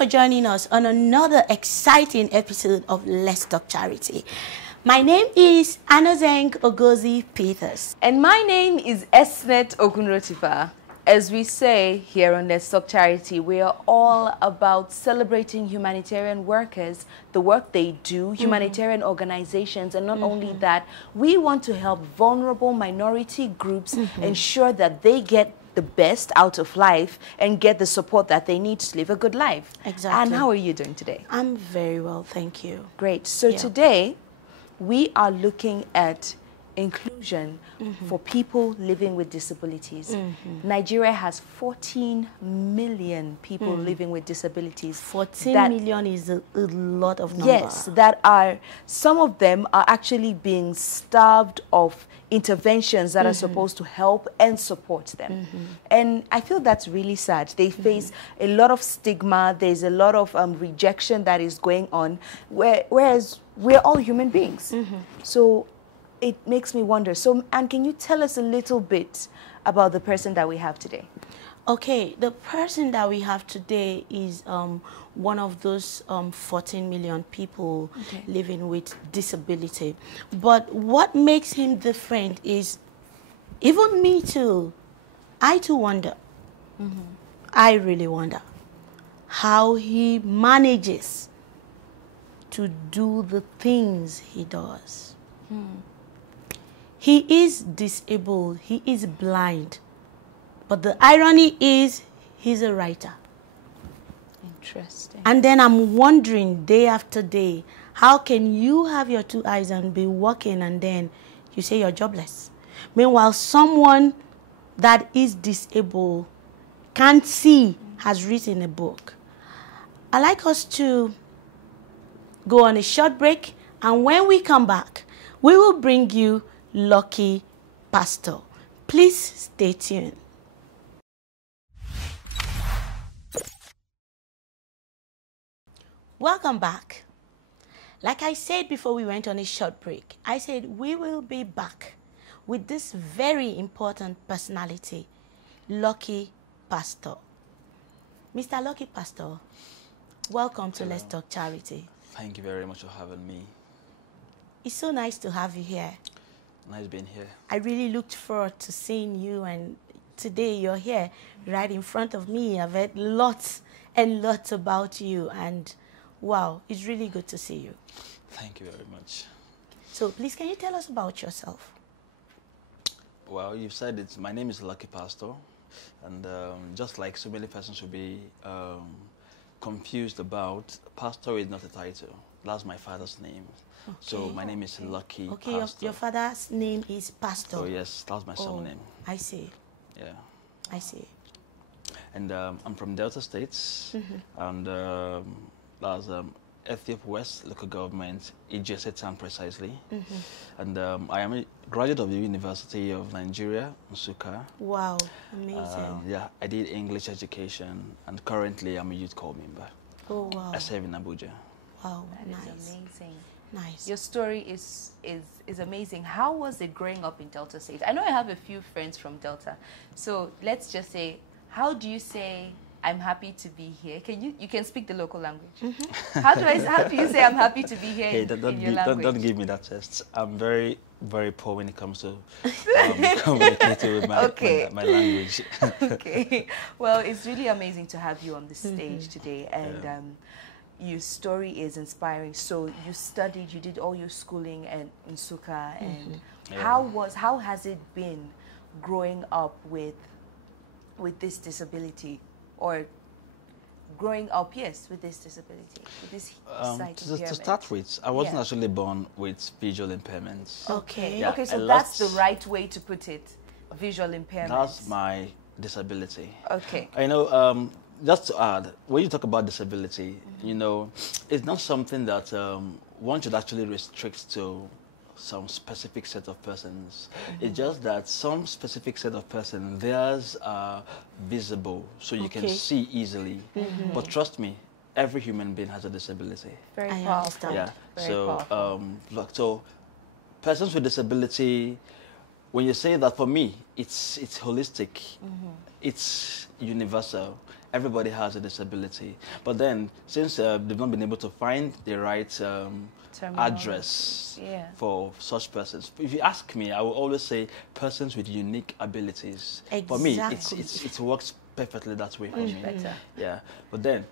for joining us on another exciting episode of Let's Talk Charity. My name is Anozeng Ogozi Peters. And my name is Esnet Ogunrotifa. As we say here on Let's Talk Charity, we are all about celebrating humanitarian workers, the work they do, humanitarian organizations, and not only that, we want to help vulnerable minority groups ensure that they get the best out of life and get the support that they need to live a good life. Exactly. And how are you doing today? I'm very well, thank you. Great. So today, we are looking at inclusion for people living with disabilities. Nigeria has 14 million people living with disabilities. 14 million is a lot of numbers. Yes, that are, some of them are actually being starved of interventions that are supposed to help and support them. And I feel that's really sad. They face a lot of stigma, there's a lot of rejection that is going on, whereas we're all human beings. So it makes me wonder. So, Anne, can you tell us a little bit about the person that we have today? Okay, the person that we have today is one of those 14 million people living with disability. But what makes him different is, even me too, I too wonder. I really wonder how he manages to do the things he does. He is disabled, he is blind, but the irony is he's a writer. Interesting. And then I'm wondering day after day, how can you have your two eyes and be working and then you say you're jobless? Meanwhile, someone that is disabled, can't see, has written a book. I'd like us to go on a short break, and when we come back, we will bring you Lucky Pastor. Please stay tuned. Welcome back. Like I said before we went on a short break, I said we will be back with this very important personality, Lucky Pastor. Mr. Lucky Pastor, welcome to Let's Talk Charity. Thank you very much for having me. It's so nice to have you here. Nice being here. I really looked forward to seeing you, and today you're here right in front of me. I've heard lots and lots about you, and wow, it's really good to see you. Thank you very much. So please, can you tell us about yourself? Well, you've said it. My name is Lucky Pastor, and just like so many persons will be confused about, Pastor is not a title. That's my father's name. Okay. So my name is Lucky Pastor. Okay, your father's name is Pastor. Oh yes, that's my surname. I see. Yeah. I see. And I'm from Delta States, and that's Ethiopia West Local Government, Ijese Town precisely. And I am a graduate of the University of Nigeria, Nsukka. Wow, amazing. Yeah, I did English education, and currently I'm a youth corps member. Oh wow. I serve in Abuja. Wow, That nice. is amazing. Nice. Your story is amazing. How was it growing up in Delta State? I know I have a few friends from Delta. So let's just say, how do you say, I'm happy to be here? Can you can speak the local language? How do you say I'm happy to be here Hey, in your language? don't give me that test. I'm very, very poor when it comes to communicating with my language. Okay. Well, it's really amazing to have you on the stage today. And your story is inspiring. So you studied, you did all your schooling in Nsukka, and how has it been growing up with this disability, or growing up, yes, with this disability, with this sight impairment? To start with, I wasn't actually born with visual impairments. Okay. Yeah, okay, so that's the right way to put it, visual impairment. That's my disability. Okay. I know. Just to add, when you talk about disability, you know, it's not something that one should actually restrict to some specific set of persons. It's just that some specific set of persons, theirs are visible, so you can see easily. But trust me, every human being has a disability. Very powerful. understand. Yeah. Very powerful. So persons with disability when you say that, for me, it's holistic, it's universal. Everybody has a disability, but then since they've not been able to find the right address Yeah. for such persons, if you ask me, I will always say persons with unique abilities. For me, Exactly. it works perfectly that way for me. Better. Yeah, but then,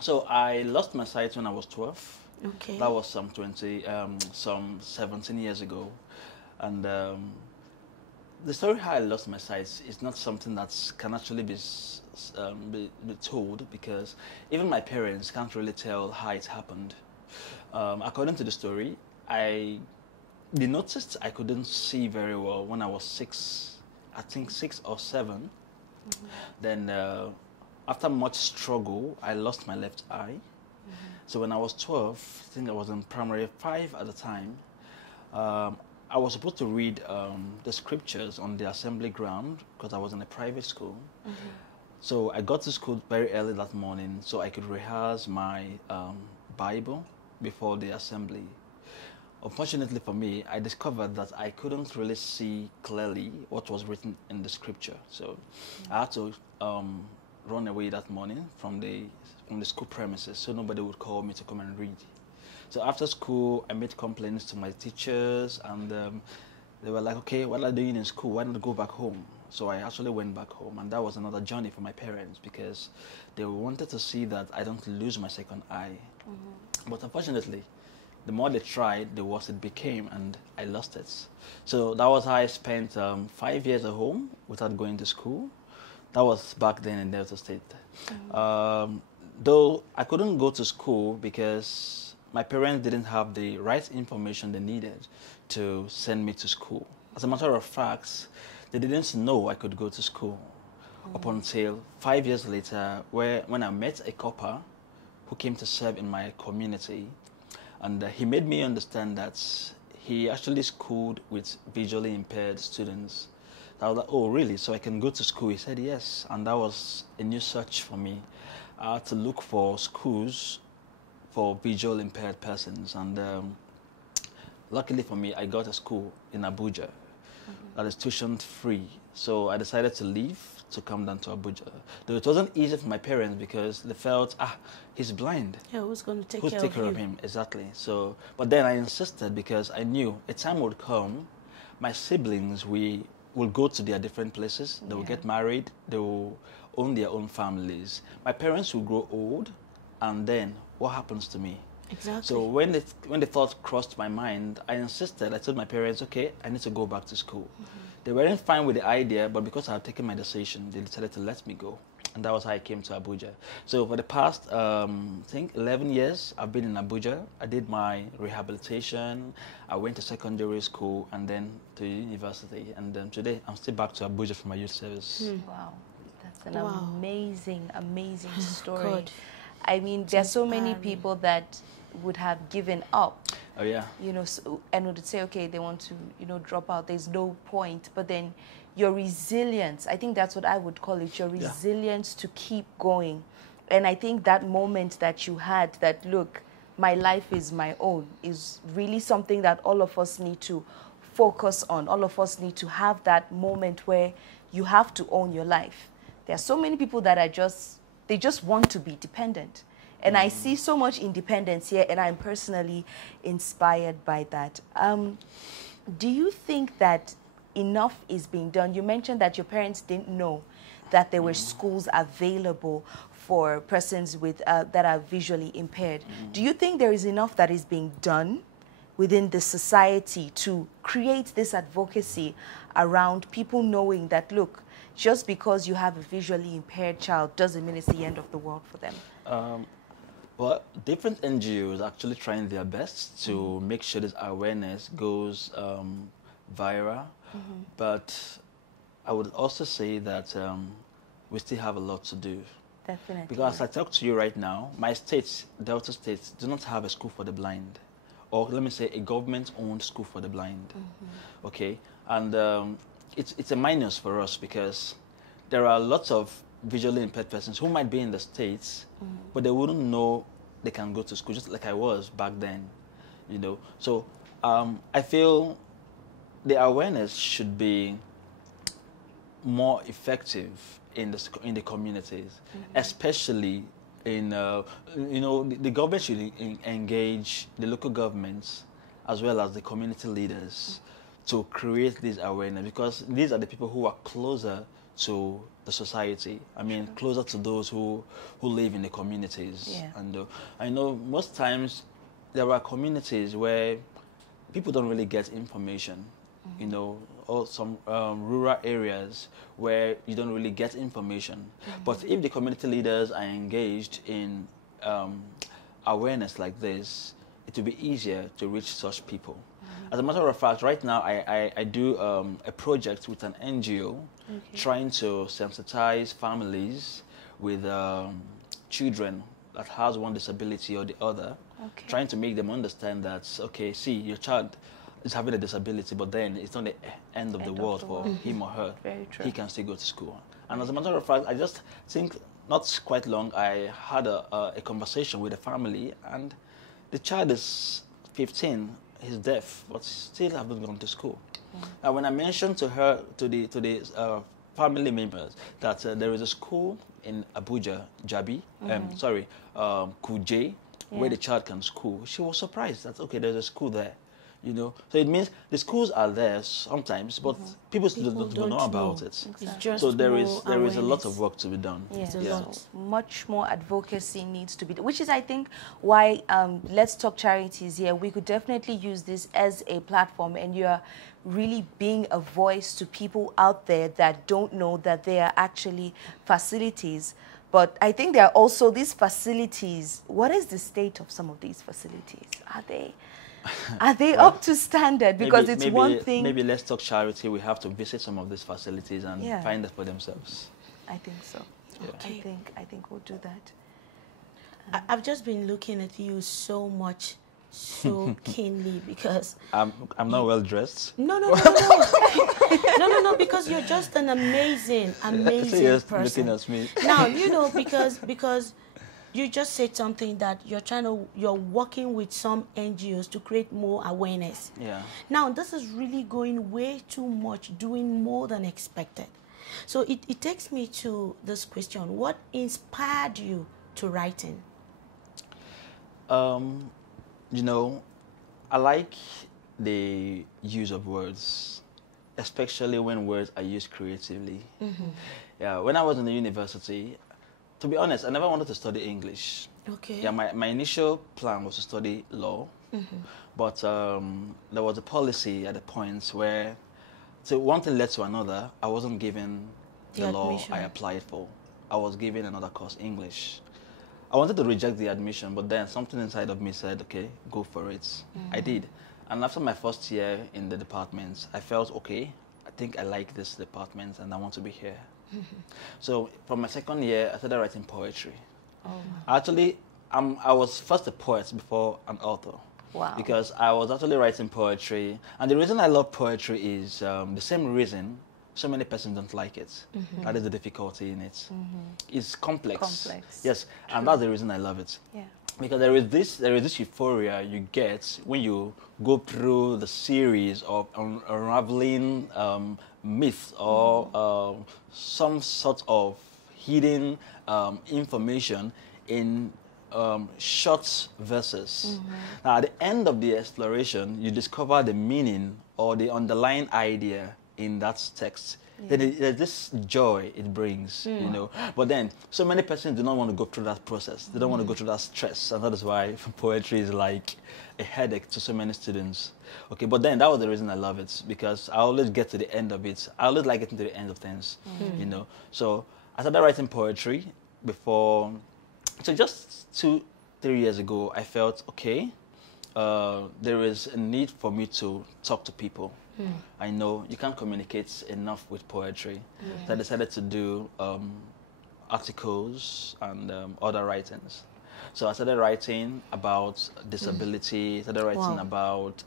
so I lost my sight when I was 12. Okay. That was some 17 years ago, and the story how I lost my sight is not something that can actually be told, because even my parents can't really tell how it happened. According to the story, they noticed I couldn't see very well when I was 6, I think 6 or 7. Then after much struggle, I lost my left eye. So when I was 12, I think I was in primary 5 at the time, I was supposed to read the scriptures on the assembly ground because I was in a private school. So I got to school very early that morning so I could rehearse my Bible before the assembly. Unfortunately for me, I discovered that I couldn't really see clearly what was written in the scripture. So I had to run away that morning from the school premises so nobody would call me to come and read. So after school, I made complaints to my teachers, and they were like, okay, what are you doing in school? Why not go back home? So I actually went back home, and that was another journey for my parents because they wanted to see that I don't lose my second eye. But unfortunately, the more they tried, the worse it became, and I lost it. So that was how I spent 5 years at home without going to school. That was back then in Delta State. Though I couldn't go to school because my parents didn't have the right information they needed to send me to school. As a matter of fact, they didn't know I could go to school up until 5 years later, when I met a copper who came to serve in my community. And he made me understand that he actually schooled with visually impaired students. I was like, oh, really? So I can go to school? He said, yes. And that was a new search for me. I had to look for schools for visual impaired persons. And luckily for me, I got a school in Abuja that is tuition free. So I decided to leave to come down to Abuja. Though it wasn't easy for my parents because they felt, he's blind. Yeah, who's going to take Who's care take care of of him? him? Exactly. So, but then I insisted because I knew a time would come, my siblings, we will go to their different places. They will get married. They will own their own families. My parents will grow old, and then what happens to me? Exactly. So when the thought crossed my mind, I insisted. I told my parents, okay, I need to go back to school. They weren't fine with the idea, but because I had taken my decision, they decided to let me go. And that was how I came to Abuja. So for the past, I think 11 years, I've been in Abuja. I did my rehabilitation. I went to secondary school and then to university. And today, I'm still back to Abuja for my youth service. Wow, that's an amazing, amazing story. God. I mean, there's so many people that would have given up. Oh, yeah. You know, and would say, okay, they want to, drop out. There's no point. But then your resilience, I think that's what I would call it, your resilience to keep going. And I think that moment that you had that, look, my life is my own, is really something that all of us need to focus on. All of us need to have that moment where you have to own your life. There are so many people that they just want to be dependent. And I see so much independence here, and I'm personally inspired by that. Do you think that enough is being done? You mentioned that your parents didn't know that there were schools available for persons with that are visually impaired. Do you think there is enough that is being done within the society to create this advocacy around people knowing that, look, just because you have a visually impaired child doesn't mean it's the end of the world for them? Well, different NGOs are actually trying their best to make sure this awareness goes viral. But I would also say that we still have a lot to do. Definitely. Because as I talk to you right now, my state, Delta State, do not have a school for the blind. Or let me say a government-owned school for the blind. Okay? And it's a minus for us because there are lots of visually impaired persons who might be in the States, but they wouldn't know they can go to school, just like I was back then, So I feel the awareness should be more effective in the communities, especially in the government should engage the local governments as well as the community leaders to create this awareness, because these are the people who are closer to the society. I mean, closer to those who live in the communities. Yeah. And I know most times there are communities where people don't really get information, you know, or some rural areas where you don't really get information. But if the community leaders are engaged in awareness like this, it will be easier to reach such people. As a matter of fact, right now I do a project with an NGO trying to sensitize families with children that has one disability or the other, trying to make them understand that, okay, see, your child is having a disability, but then it's not the end of the world for him or her. Very true. He can still go to school. And as a matter of fact, I just think not quite long, I had a conversation with a family, and the child is 15, he's deaf, but still haven't gone to school. Now, when I mentioned to her, to the family members, that there is a school in Abuja, Jabi, Kuje, where the child can school, she was surprised that, okay, there's a school there. You know, so it means the schools are there sometimes, but people still don't know about it. Exactly. So there is a lot of work to be done. Yes. Yeah. So much more advocacy needs to be done, which is, I think, why Let's Talk Charities here. We could definitely use this as a platform, and you're really being a voice to people out there that don't know that there are actually facilities. But I think there are also these facilities. What is the state of some of these facilities? Are they up to standard? Because it's one thing. Maybe Let's Talk Charity, we have to visit some of these facilities and find it for themselves. I think so. Yeah. Okay. I think we'll do that. I've just been looking at you so much, so keenly, because I'm not well dressed. no, because you're just an amazing Yes, person. looking at me. Now, you know, because you just said something that you're working with some NGOs to create more awareness. Yeah. Now, this is really going way too much, doing more than expected. So it takes me to this question: what inspired you to writing? You know, I like the use of words, especially when words are used creatively. Yeah, when I was in the university, to be honest, I never wanted to study English. Okay. Yeah, my initial plan was to study law, but there was a policy at a point where, so one thing led to another. I wasn't given the law admission I applied for. I was given another course, English. I wanted to reject the admission, but then something inside of me said, okay, go for it. I did. And after my first year in the department, I felt, okay, I think I like this department and I want to be here. So from my second year, I started writing poetry. Actually, I was first a poet before an author. Wow. Because I was actually writing poetry. And the reason I love poetry is the same reason so many persons don't like it. That is the difficulty in it. It's complex. Yes, and that's the reason I love it. Yeah. Because there is this euphoria you get when you go through the series of unraveling myths or some sort of hidden information in short verses. Now, at the end of the exploration, you discover the meaning or the underlying idea in that text. Then there's this joy it brings, you know. But then, so many persons do not want to go through that process. They don't want to go through that stress, and that is why poetry is like a headache to so many students. Okay, but then that was the reason I love it, because I always get to the end of it. I always like getting to the end of things, you know. So I started writing poetry before. So just 2-3 years ago, I felt, okay, there is a need for me to talk to people. I know you can't communicate enough with poetry. So I decided to do articles and other writings. So I started writing about disability, started writing about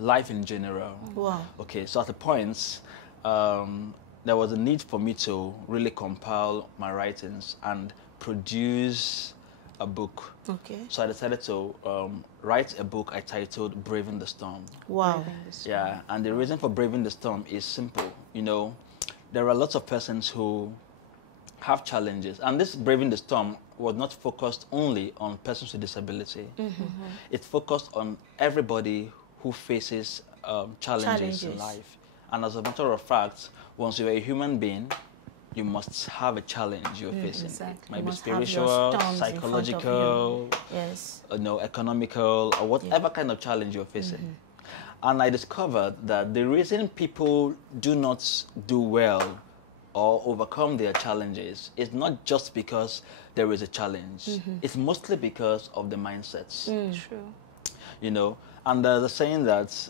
life in general. Wow. Okay, so at the point, there was a need for me to really compile my writings and produce a book. Okay. So I decided to write a book I titled Braving the Storm. Wow. Yeah, and the reason for Braving the Storm is simple. You know, there are lots of persons who have challenges, and this Braving the Storm was not focused only on persons with disability. It focused on everybody who faces challenges in life. And as a matter of fact, once you're a human being, you must have a challenge you're facing. Exactly. Might be spiritual, psychological, yes, economical, or whatever kind of challenge you're facing. And I discovered that the reason people do not do well or overcome their challenges is not just because there is a challenge. It's mostly because of the mindsets. True. You know, and there's a saying that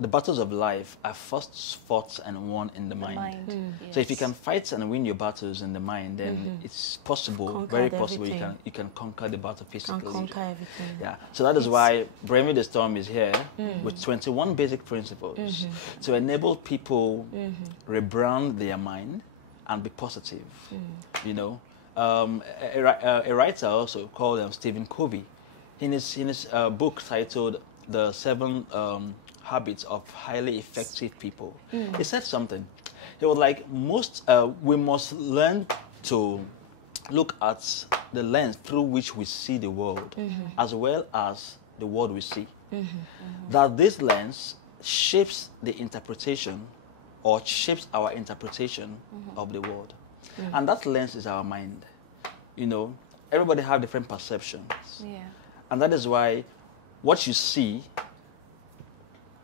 the battles of life are first fought and won in the mind. Yes. So if you can fight and win your battles in the mind, then it's possible, Conquer very possible, everything. you can conquer the battle physically. Can conquer everything. Yeah, so that is why Braving the Storm is here with 21 basic principles to enable people rebrand their mind and be positive. You know, a writer also called Stephen Covey, in his book titled The 7 Habits of Highly Effective People, he said something. He was like, we must learn to look at the lens through which we see the world, as well as the world we see. That this lens shapes the interpretation, or shapes our interpretation of the world. And that lens is our mind. You know, everybody have different perceptions. Yeah. And that is why what you see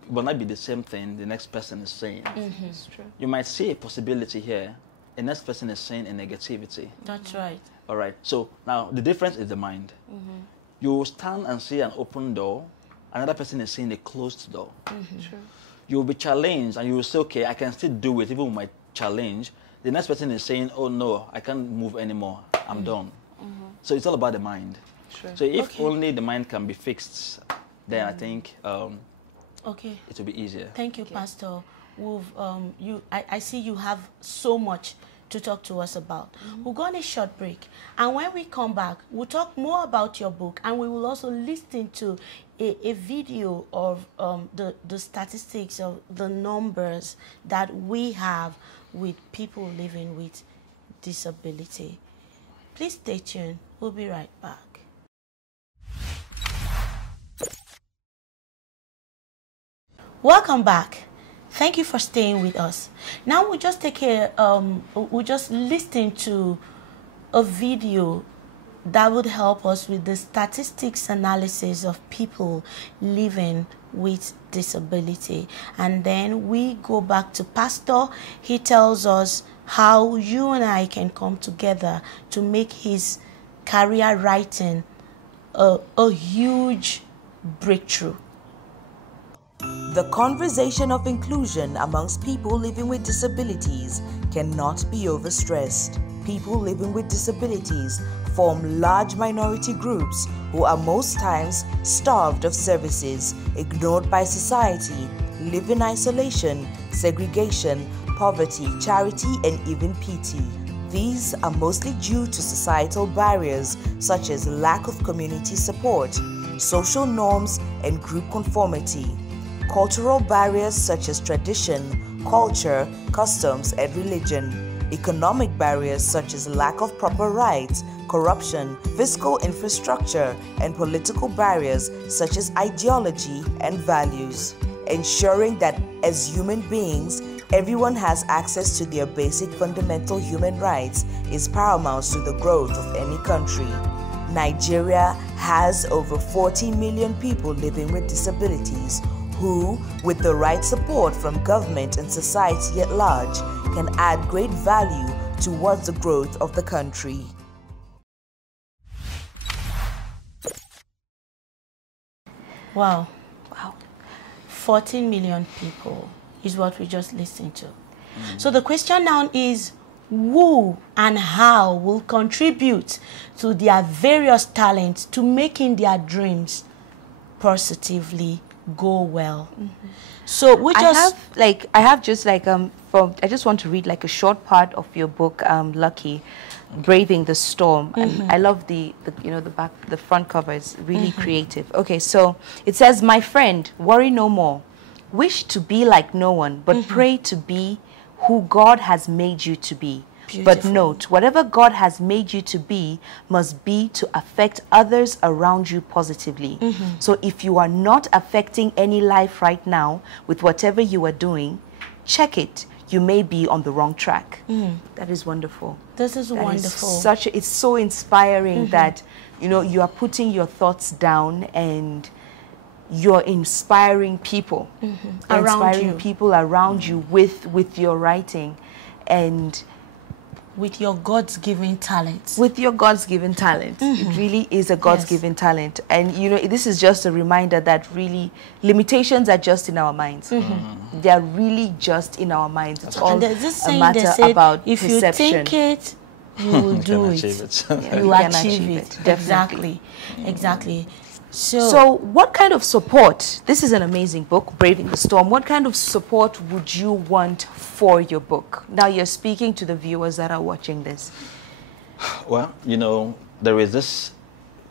will not be the same thing the next person is saying. It's true. You might see a possibility here, the next person is saying a negativity. That's right. All right. So now the difference is the mind. You will stand and see an open door, another person is seeing a closed door. True. You will be challenged and you will say, okay, I can still do it even with my challenge. The next person is saying, oh no, I can't move anymore. I'm done. So it's all about the mind. True. So if only the mind can be fixed, then I think Okay. it will be easier. Thank you, Pastor. I see you have so much to talk to us about. We'll go on a short break, and when we come back, we'll talk more about your book, and we will also listen to a video of the statistics of the numbers that we have with people living with disability. Please stay tuned. We'll be right back. Welcome back. Thank you for staying with us. Now we'll just we'll just listen to a video that would help us with the statistics analysis of people living with disability. And then we go back to Pastor. He tells us how you and I can come together to make his career writing a huge breakthrough. The conversation of inclusion amongst people living with disabilities cannot be overstressed. People living with disabilities form large minority groups who are most times starved of services, ignored by society, live in isolation, segregation, poverty, charity, and even pity. These are mostly due to societal barriers such as lack of community support, social norms, and group conformity. Cultural barriers such as tradition, culture, customs, and religion. Economic barriers such as lack of proper rights, corruption, fiscal infrastructure, and political barriers such as ideology and values. Ensuring that as human beings, everyone has access to their basic fundamental human rights is paramount to the growth of any country. Nigeria has over 40 million people living with disabilities who, with the right support from government and society at large, can add great value towards the growth of the country. Wow. 14 million people is what we just listened to. So the question now is, who and how will contribute to their various talents to making their dreams positively go well? So we just I just want to read like a short part of your book, Lucky. Braving the Storm. And I love the front cover is really creative. Okay, so it says, my friend, worry no more. Wish to be like no one, but pray to be who God has made you to be. Beautiful. But note, whatever God has made you to be must be to affect others around you positively. So if you are not affecting any life right now with whatever you are doing, check it. You may be on the wrong track. That is wonderful. This is That wonderful. it's so inspiring that, you know, you are putting your thoughts down and you're inspiring people. People around you with your writing and with your God's-given talent. With your God's-given talent. It really is a God's-given talent. And, you know, this is just a reminder that really limitations are just in our minds. They are really just in our minds. It's all a matter about if perception. you think it, you will do it. You achieve it. Definitely. Exactly. So what kind of support, this is an amazing book, Braving the Storm, what kind of support would you want for your book? Now you're speaking to the viewers that are watching this. Well, you know, there is this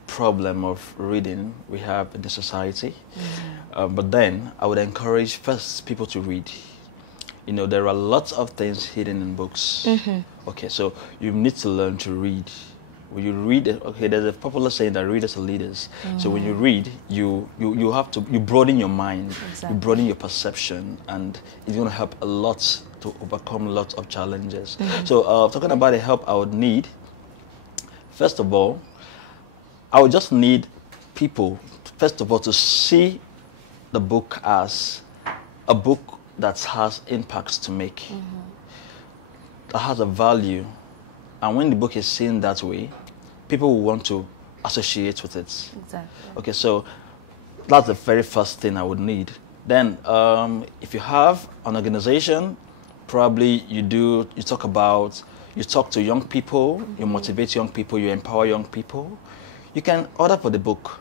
problem of reading we have in the society. But then I would encourage first people to read. You know, there are lots of things hidden in books. Okay, so you need to learn to read. When you read, okay, there's a popular saying that readers are leaders. So when you read, you broaden your mind, you broaden your perception, and it's going to help a lot to overcome lots of challenges. So talking about the help I would need, first of all, I would just need people, first of all, to see the book as a book that has impacts to make, that has a value. And when the book is seen that way, people will want to associate with it. Exactly. Okay, so that's the very first thing I would need. Then, if you have an organization, probably you talk to young people, you motivate young people, you empower young people. You can order for the book,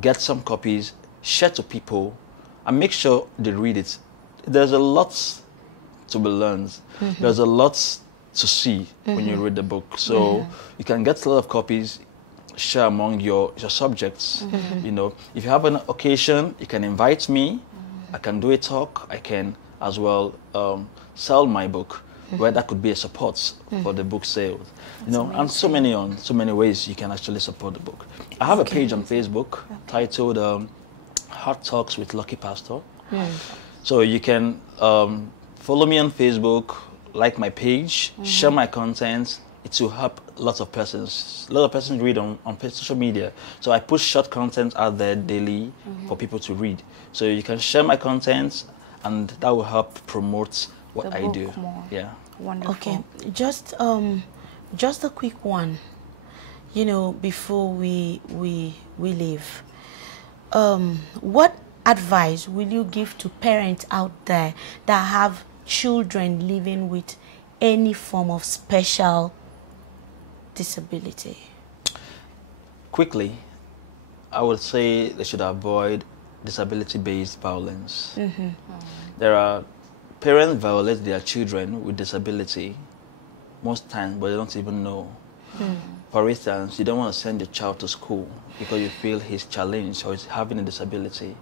get some copies, share to people, and make sure they read it. There's a lot to be learned. There's a lot to see when you read the book. So you can get a lot of copies, share among your subjects. You know, if you have an occasion, you can invite me. I can do a talk. I can as well sell my book, where that could be a support for the book sales. You know, and so many ways you can actually support the book. I have a page on Facebook titled Hot Talks with Lucky Pastor. So you can follow me on Facebook, like my page, share my content. It will help lots of persons. A lot of persons read on social media. So I push short content out there daily for people to read. So you can share my content, and that will help promote what I do. Yeah. Wonderful. Okay, just a quick one. You know, before we leave, what advice will you give to parents out there that have children living with any form of special disability? Quickly, I would say they should avoid disability-based violence. There are parents violate their children with disability most times, but they don't even know. For instance, you don't want to send your child to school because you feel he's challenged or he's having a disability.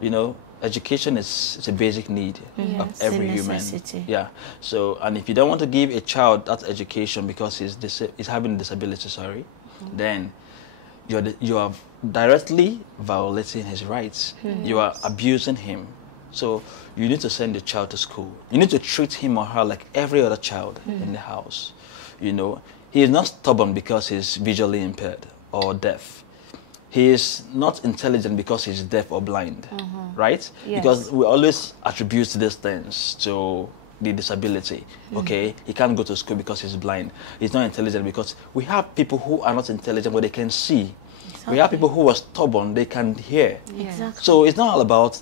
You know, education is a basic need of every human. Yeah. So, and if you don't want to give a child that education because he's having a disability, then you are directly violating his rights. You are abusing him. So you need to send your child to school. You need to treat him or her like every other child in the house. You know, he is not stubborn because he's visually impaired or deaf. He is not intelligent because he's deaf or blind, right? Yes. Because we always attribute these things to the disability. Okay, he can't go to school because he's blind. He's not intelligent because we have people who are not intelligent but they can see. Exactly. We have people who are stubborn, they can hear. Exactly. So it's not all about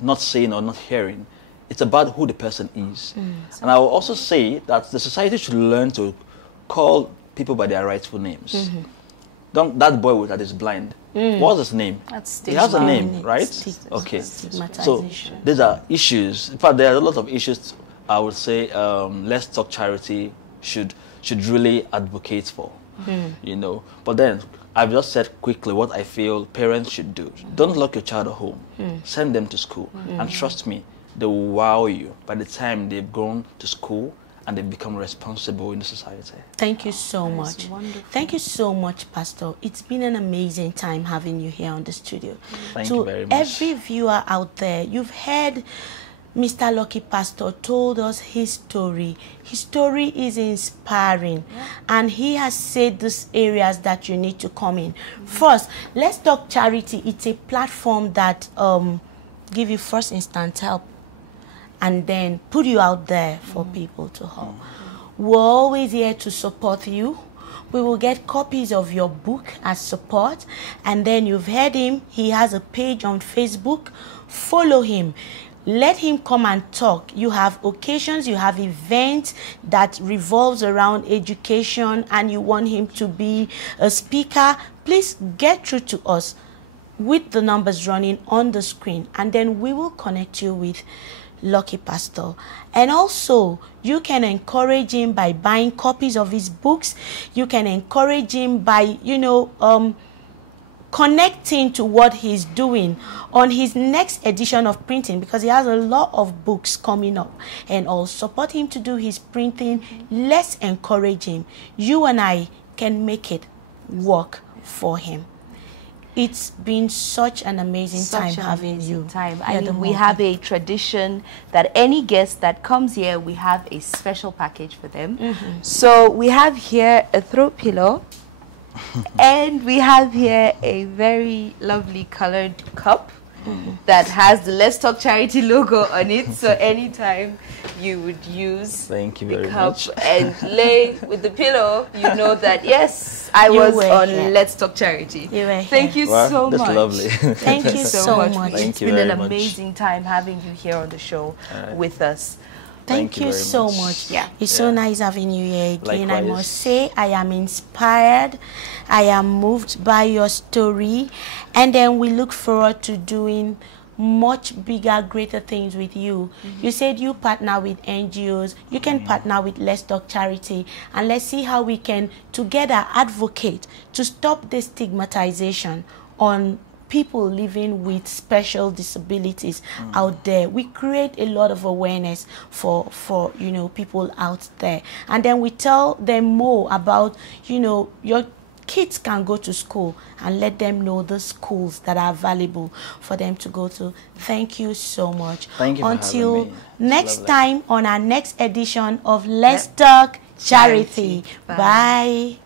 not seeing or not hearing. It's about who the person is. And I will also say that the society should learn to call people by their rightful names. That boy that is blind, what's his name? He has a name, right? Okay. So these are issues. In fact, there are a lot of issues. I would say Let's Talk Charity should should really advocate for, you know. But then I've just said quickly what I feel parents should do. Don't lock your child at home. Send them to school. And trust me, they will wow you by the time they've gone to school and they become responsible in the society. Thank you so much. Wonderful. Thank you so much, Pastor. It's been an amazing time having you here on the studio. Thank you very much. Every viewer out there, you've heard Mr. Lucky Pastor told us his story. His story is inspiring, and he has said these areas that you need to come in. First, Let's Talk Charity. It's a platform that give you first instant help and then put you out there for people to help. We're always here to support you. We will get copies of your book as support. And then you've heard him. He has a page on Facebook. Follow him. Let him come and talk. You have occasions, you have events that revolves around education, and you want him to be a speaker. Please get through to us with the numbers running on the screen, and then we will connect you with Lucky Pastor. And also, you can encourage him by buying copies of his books. You can encourage him by, connecting to what he's doing on his next edition of printing, because he has a lot of books coming up, and I'll support him to do his printing. Let's encourage him. You and I can make it work for him. It's been such an amazing time having you. I mean, we have a tradition that any guest that comes here, we have a special package for them. So we have here a throat pillow, and we have here a very lovely colored cup that has the Let's Talk Charity logo on it. So anytime you would use the cup much. and lay with the pillow, you know that, yes, I was on Let's Talk Charity. Thank you so much. That's lovely. Thank you so much. It's been an amazing time having you here on the show with us. Thank you so much. Yeah. It's so nice having you here again. Likewise. I must say, I am inspired. I am moved by your story. And then we look forward to doing much bigger, greater things with you. You said you partner with NGOs. You can partner with Let's Talk Charity. And let's see how we can together advocate to stop the stigmatization on people living with special disabilities out there. We create a lot of awareness for people out there, and then we tell them more about your kids can go to school, and let them know the schools that are available for them to go to. Thank you so much. Thank you for Until having me. next time on our next edition of Let's Talk Charity. Bye.